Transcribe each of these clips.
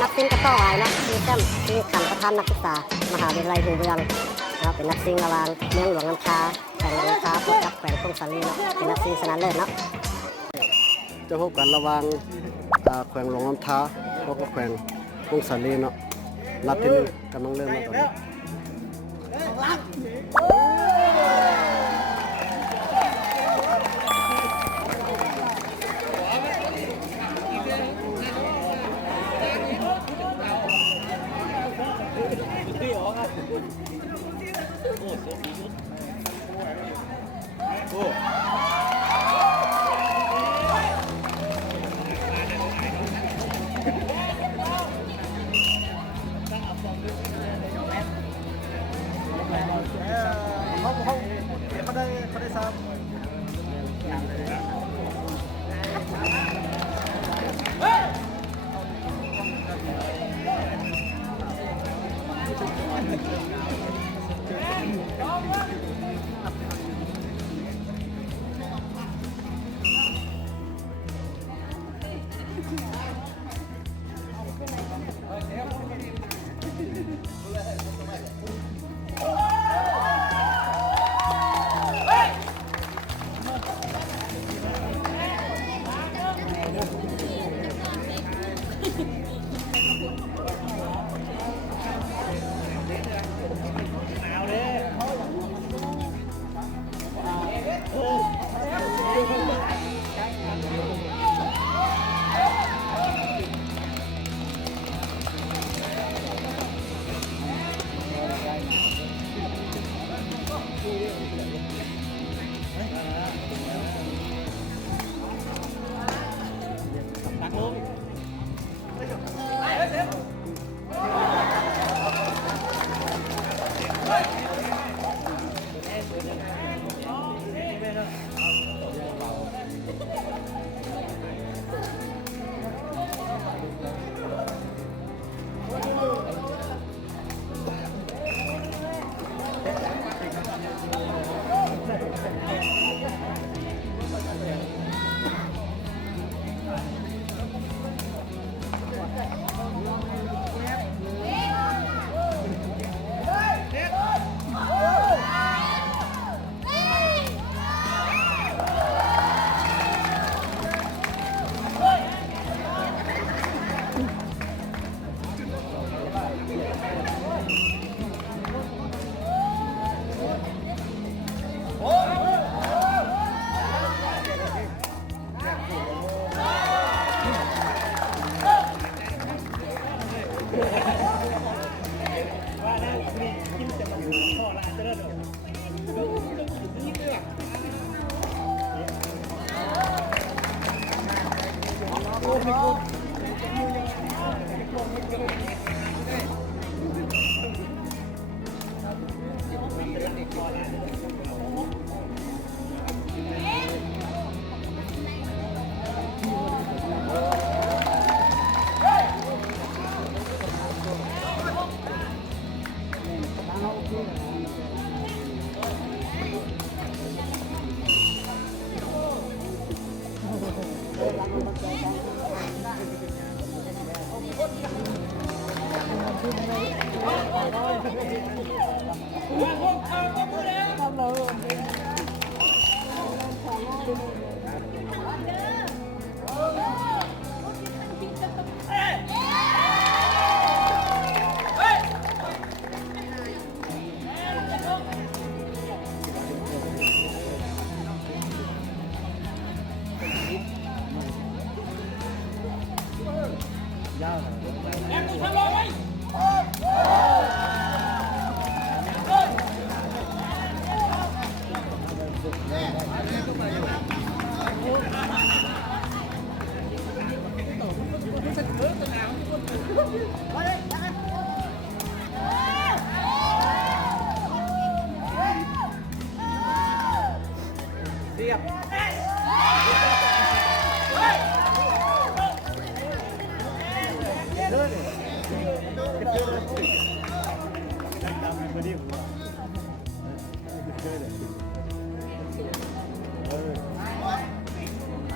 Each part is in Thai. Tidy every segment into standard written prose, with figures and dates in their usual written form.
นักซิ่งกระต่อไว้นะซิ่งแชมป์ซิ่งขันประธานนักศึกษามหาวิทยาลัยหูเมืองนะครับเป็นนักซิ่งระหว่างเมืองหลวงน้ำชาแขวงหลวงน้ำชาพบกับแขวงพงศาลีเนาะเป็นนักซิ่งชนะเลิศเนาะจะพบกันระหว่างแขวงหลวงน้ำชาพบกับแขวงพงศาลีเนาะนัดที่1กำลังเริ่มแล้วตอนนี้เขาได้ซ้ำ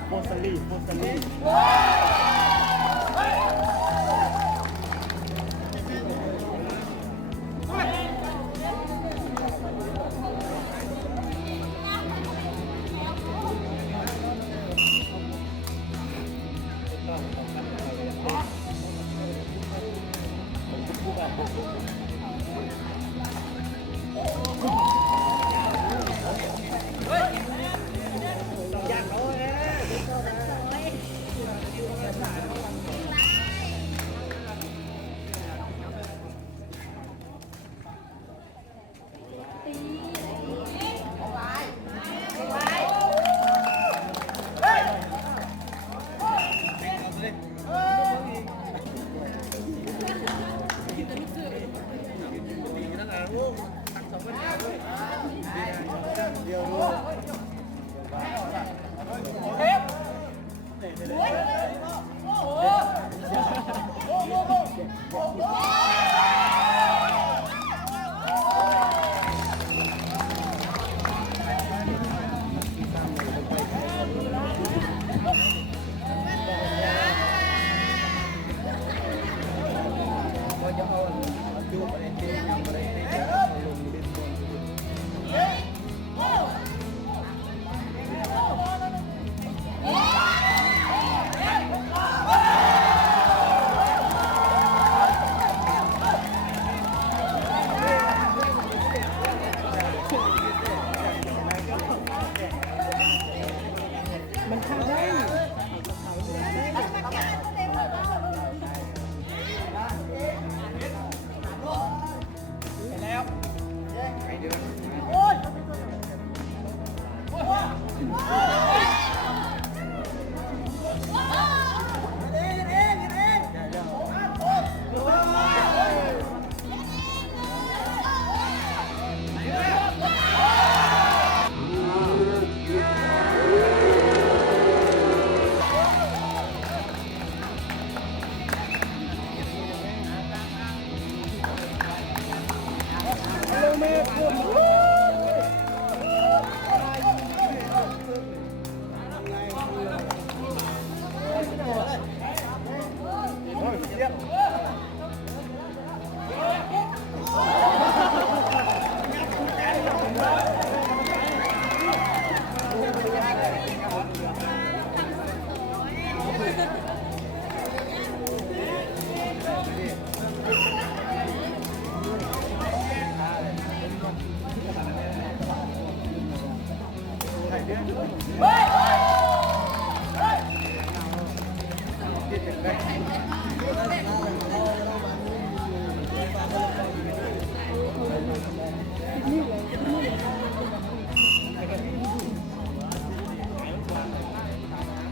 โพสลี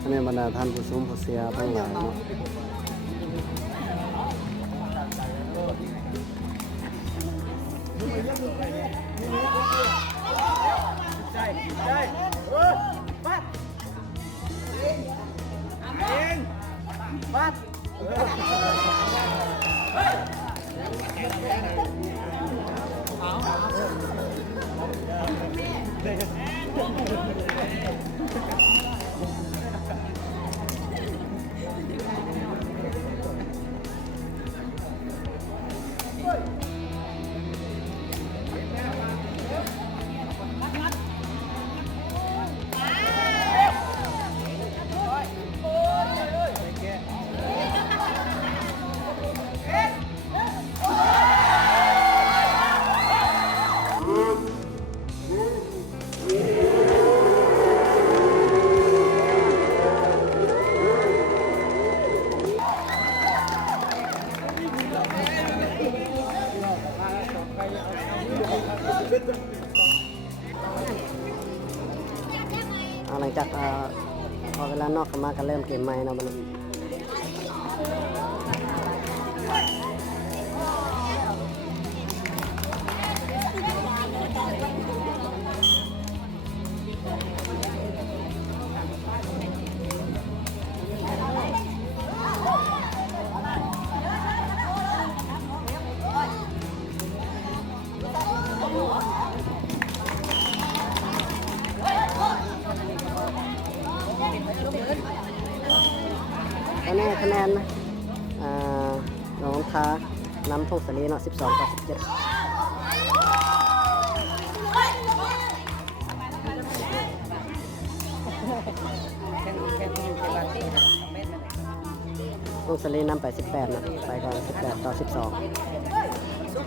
อันนี้บรรดาท่านผู้ชมผู้เสียทั้งหลายเนาะใช่ปัดเองปัดหลังจากพอเวลานอกกันมาก็เริ่มเกมใหม่เนาะมันคะแนนนะน้องท้านำพงศรีเนาะ12-17พงศรีนำไป18นะไปก่อน18-12 sau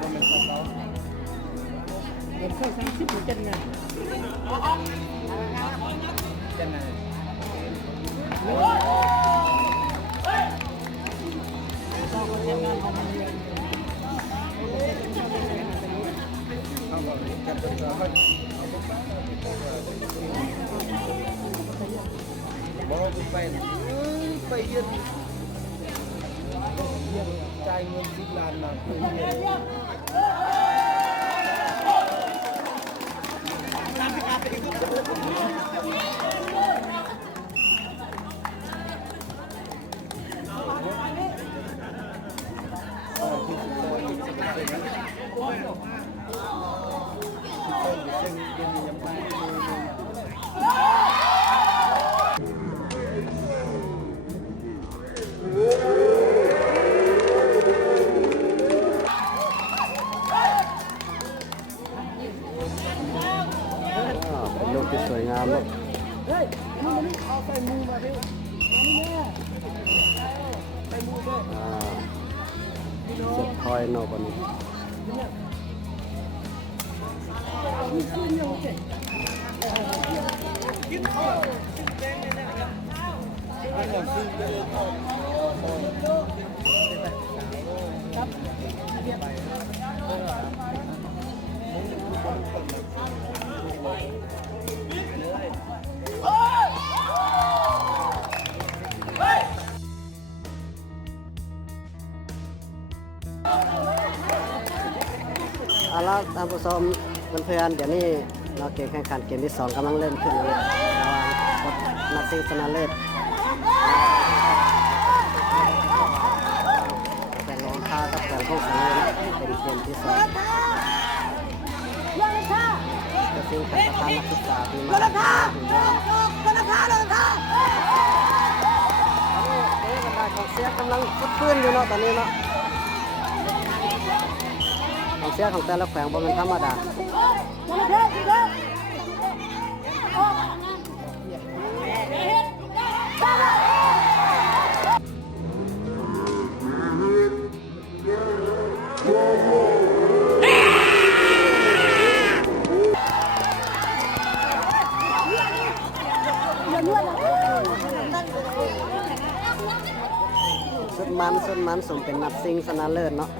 của mình không đâu mình không sáng sức của chân này chân này không rồi chân tôi hơi bố cũng phải phải yên trai nguyên di lan làเป็นลูกที่สวยงามลูกสุดทอยนอกวันนี้เอาละท่านผู้ชมเพื่อนๆเดี๋ยวนี้เราเกมแข่งขันเกมที่2กำลังเริ่มขึ้นระหว่างนักซิ่งชนะเลิศแข่งรองท้ากับแข่งพวกสังเวียนเป็นเกมที่2จะซิ่งกับประธานนักศึกษาที่มาถึงของเสียกำลังฟุดฟื้นอยู่เนาะตอนนี้เนาะของเสียของแต่ละแขวงบ่เป็นธรรมดาสุดมันสมเป็นนักซิ่งชนะเลิศเนาะ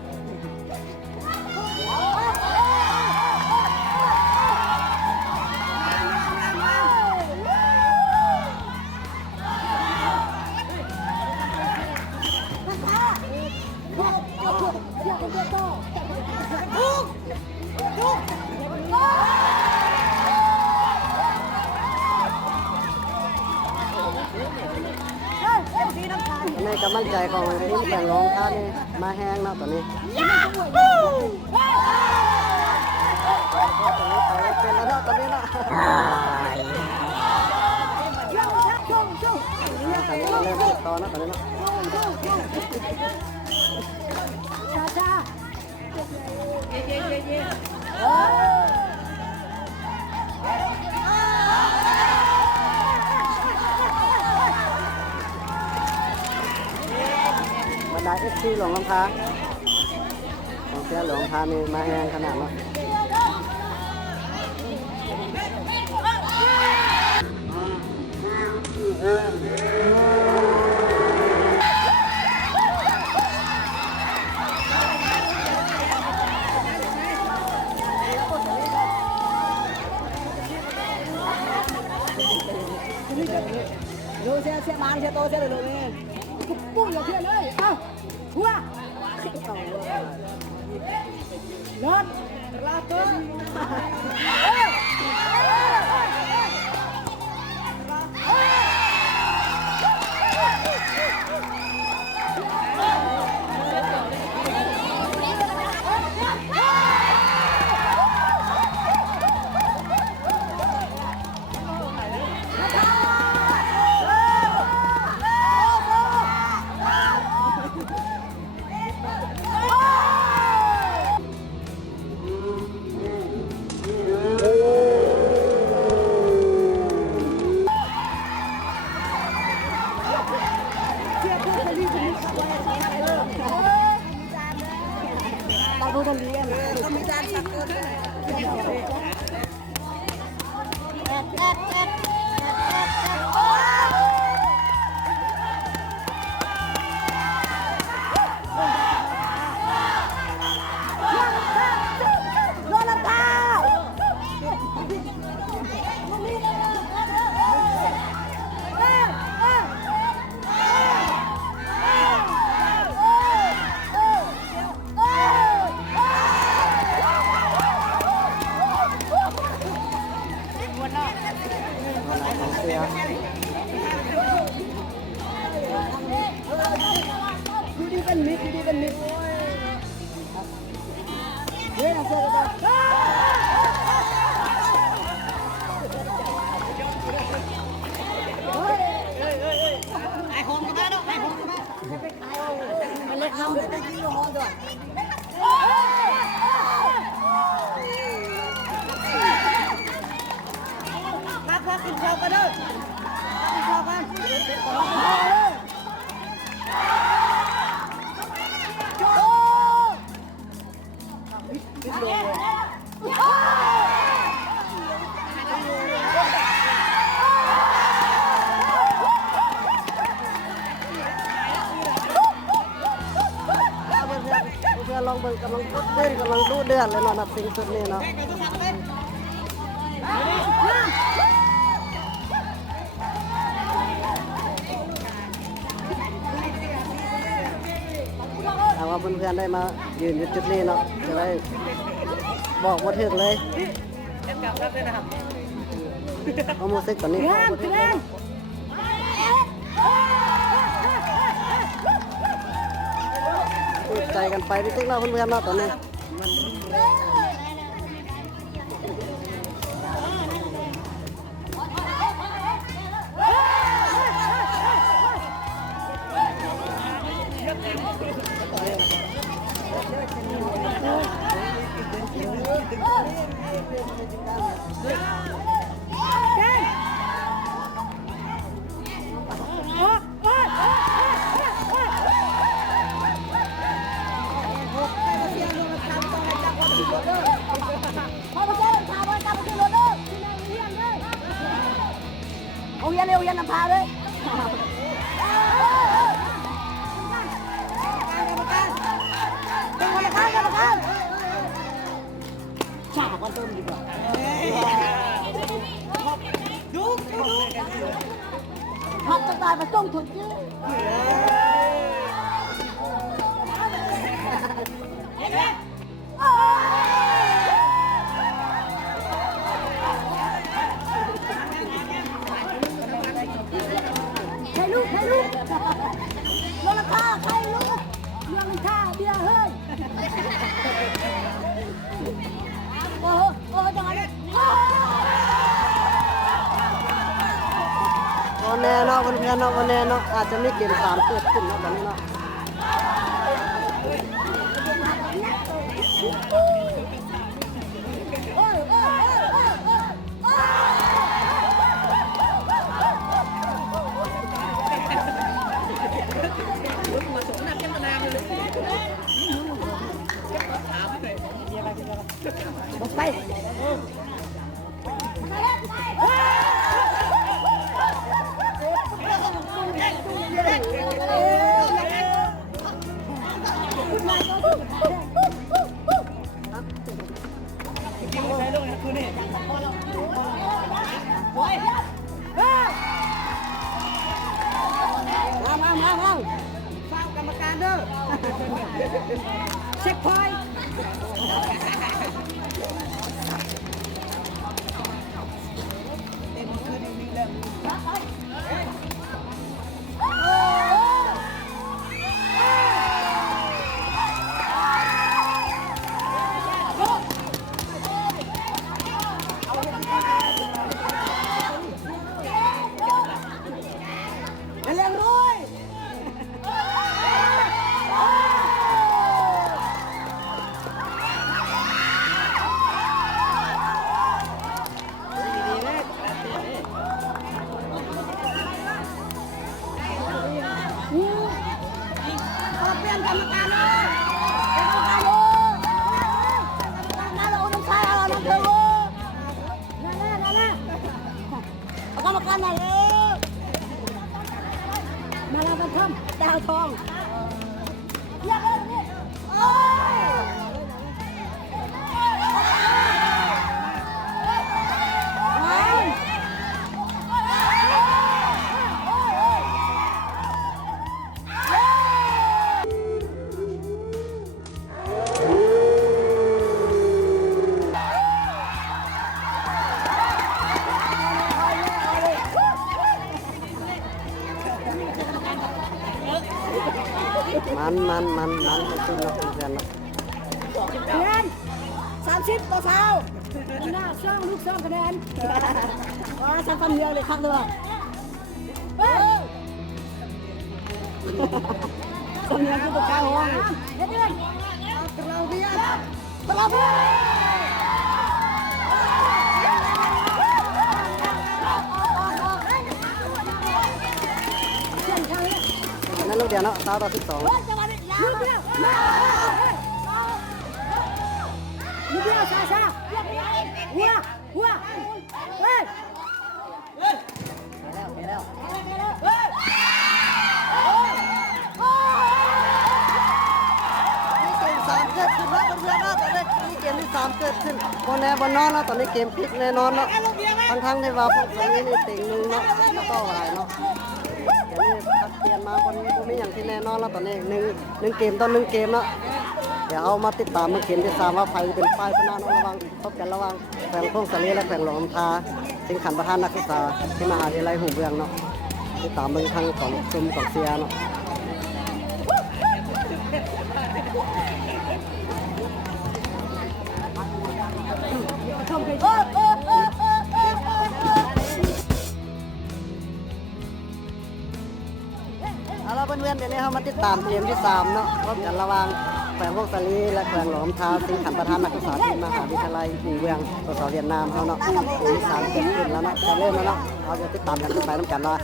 ในกำลังใจของทีมแข่งรองท้านี่มาแห้งเนาะตอนนี้เป็นแล้วเนาะตอนนี้เนาะตอนนี้เราเริ่มติดต่อนะตอนนี้เนาะบรรดาFC หลวงลำพาของเสียหลวงลำพานี่มาแห้งขนาดเนาะดูเสียบานเสียโตเสียเลยลูกนี่ปุ้งอย่าเทียนเลยเอ้าชัวรถลาต้น ดีเป็นมิตรดีเป็นมิตรเฮ้ยเจอกันไอ้หงกันมาเนาะไอ้หงกันมามันเล็กน้ำเลยได้ยินหงด้วยพักกินข้าวกันเด้อกินข้าวกันเพื่อนลองเบิ่งกำลังเต้นกำลังดูเดือดเลยเนาะนับสิ่งสุดนี้เนาะถามว่าเพื่อนๆได้มายืนอยู่จุดนี้เนาะจะได้บอกว่าถึกเลยเอาโมเสกตอนนี้ใจกันไปพี่ติ๊กเนาะเพื่อนๆเนาะตอนนี้เอาเย็นเร็วเย็นน้ำพาเลยเป็นคนละข้างกันละข้างฉากกันต้มดีกว่าดูหัดจะตายมาต้มถุนยืดใครลูกลงราคาใครลูกเรื่องค่าเบี้ยเฮ้ยโอ้โหจังไงเนี่ยวันแน่เนาะเพื่อนๆเนาะวันแน่เนาะอาจจะมีเกม3เกิดขึ้นเนาะแบบนี้เนาะไปมาเฝ้ากรรมการเด้อเช็คพอยต์เร็วด้วย รมการมาเลยมาลาบันทมดาวทองเยอะเลยนี่โอ้ยมันขึ้นเนาะเพื่อนเนาะ คะแนน30ต่อ20หน้าซ่องลูกซ่องคะแนนว้าฉันฟันเดียวเลยครับตัวเฮ้ยสำเนียงคือตัวกลางห้องเฮ้ยเราเบียร์เราเบียร์ นั่นลูกเดียวเนาะสาวต่อ12ลูกเดียวซาหัวเฮ้ยแล้วนี่เกม3เกิดขึ้นแล้วเพื่อนๆเนาะตอนนี้นี่เกมที่3เกิดขึ้นบนแน่บนนอนเนาะตอนนี้เกมพลิกแน่นอนเนาะทั้งที่ว่าพวกนี้นี่เต็งนึงเนาะแล้วก็หลายเนาะเดี๋ยวนี้พัดเปลี่ยนมาบนมีอย่างที่แน่นอนแล้วตอนนี้1เกมต่อ1เกมเนาะเดี๋ยวเอามาติดตามมาเกมที่3ว่าใครเป็นฝ่ายชนะเนาะระวังพบกันระวังแขวงพงศาลีและแขวงหลวงทาสิงขันประธานนักศึกษาที่มหาวิทยาลัยหูเบืองเนาะติดตามเบิ่งทางของซุ่มของเสียเนาะเอาล่ะเพื่อนๆเดี๋ยวนี้เรามาติดตามเกมที่3เนาะพบกันระหว่างแขวงพงศาลีและแขวงหลวงทาสิงขันประธานนักศึกษาที่มหาวิทยาลัยหูเบืองสสเวียดนามเขาเนาะเกมที่3เกิดขึ้นแล้วเนาะจะเริ่มแล้วเนาะเราจะติดตามกันไปน้ำกันว่า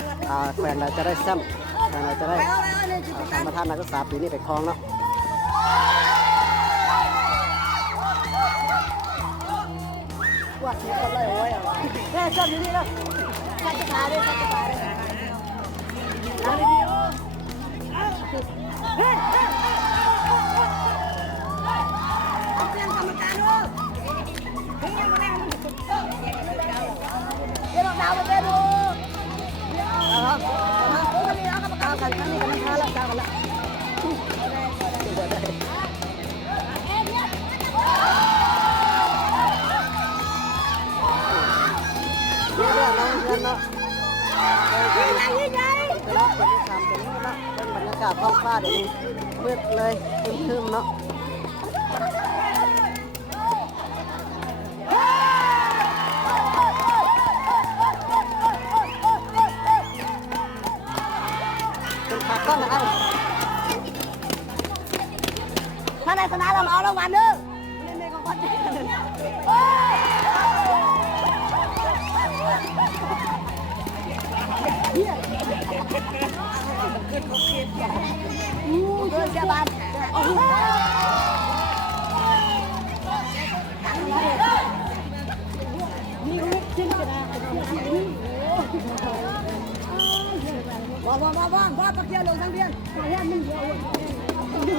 แขวงใดจะได้แชมป์แขวงใดจะได้ประธานนักศึกษาปีนี้ไปครองเนาะว่าเสียกันเลยโอ้ยแม่ชอบอยู่นี่แล้วสัจจาเลยสัจจาเลยนั่งดีๆเฮ้ยเปลี่ยนกรรมการดูเฮ้ยมาแน่เดี๋ยวเราดาวไปเลยดูครับโอ้ยนี่กรรมการกันนี่กรรมการแล้วดาวกันละเพื่อนเนาะยิ่งใหญ่จะรับเป็นที่3เป็นนี้เนาะเป็นบรรยากาศท้องฟ้าเดี๋ยวนี้มืดเลยครึ้มๆเนาะเป็นขากล้องนะถ้าในสนามเราเอารางวัลเด้อในของวัดเดินเสียบานนี่ขึ้นกันนะว่าตะเกียบลงทางเดียนทางแยกมันเดี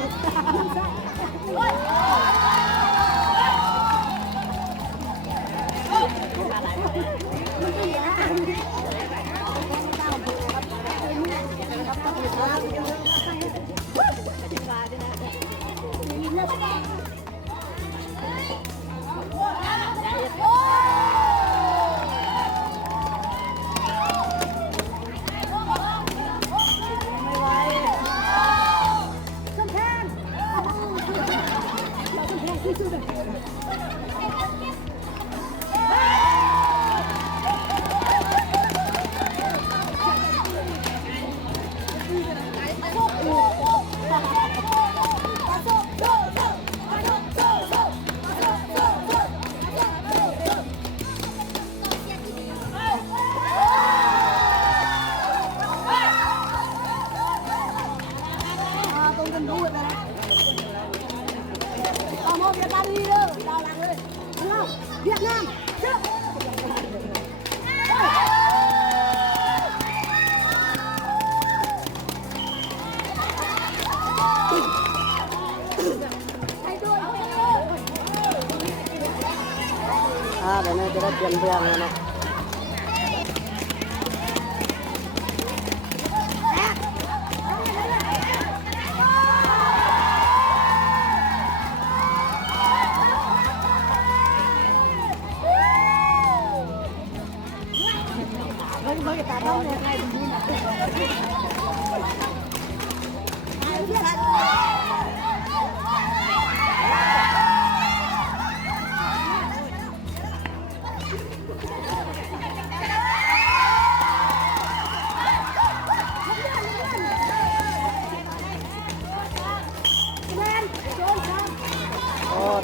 Việt Nam trước เดี๋ยวนี้จะได้เปลี่ยนเบื้องแล้วเนาะ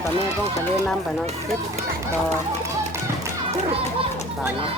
ตอนนี้ต้องจะเล่นน้ำไปหน่อย10 ต่อ 3เนาะ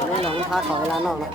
อันนี้หลงพาขอเวลานอกเนาะ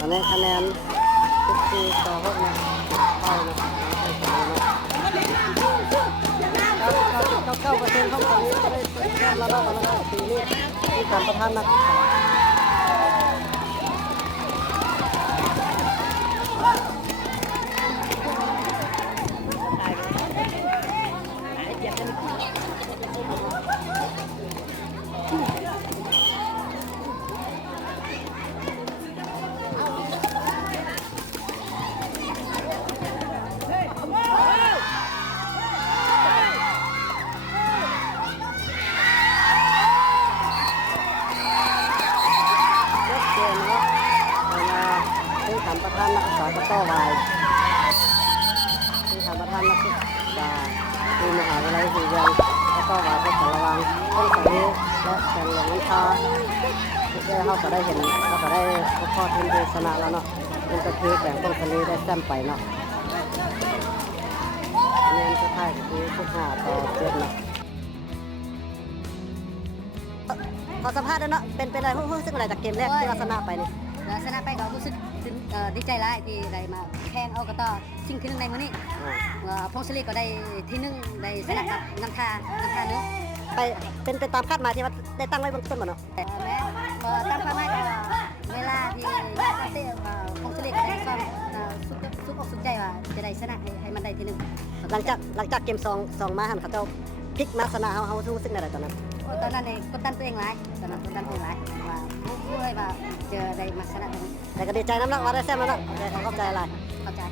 ตอนนี้คะแนน14 ต่อ 6นะเข้านะ99%ของตอนนี้จะได้แค่ระดับปีนี้ที่การประทานนักศึกษาประธานนักศึกษาก็ต่อไปที่ทำประธานนักศึกษาที่มหาวิทยาลัยศรีเวียงก็ต่อไปก็สารวังต้นสายและแข่งหลวงน้ำชาที่เขาก็ได้เห็นเขาก็ได้ข้อทีมดีชนะแล้วเนาะเป็นก็คือแข่งต้นสลีได้แซมไปเนาะคะแนนสุดท้ายคือ15 ต่อ 7เนาะขอสัมภาษณ์ด้วยเนาะเป็นอะไรรู้สึกอะไรจากเกมแรกที่เราชนะไปนี่ แล้วชนะไปก็รู้สึกดีใจร้ายที่ได้มาแข่งเอากระต่อสิ่งที่หนึ่งในมื้อนี้พงศรีก็ได้ที่หนึ่งได้ชนะกับน้ำทาเนื้อ ไปเป็นไปตามคาดหมายที่ว่าได้ตั้งไว้เบื้องต้นบ่เนาะ แม่ตั้งความหมายก็เวลาที่เตะพงศรีก็ได้ซ้อมสุขอกสุขใจว่าจะได้ชนะให้มันได้ที่หนึ่ง หลังจากเกม2มาหันเขาเจ้าพลิกมาชนะเขารู้สึกอะไรตอนนั้น ตอนนั้นเนี่ยกดดันตัวเองหลายตอนนั้นกดดันตัวเองหลายว่าผู้ให้ว่าเจอได้มาชนะตรงนี้ แต่ก็ดีใจน้ำหนักว่าได้แซมแล้วเนาะขอบใจอะไร เข้าใจ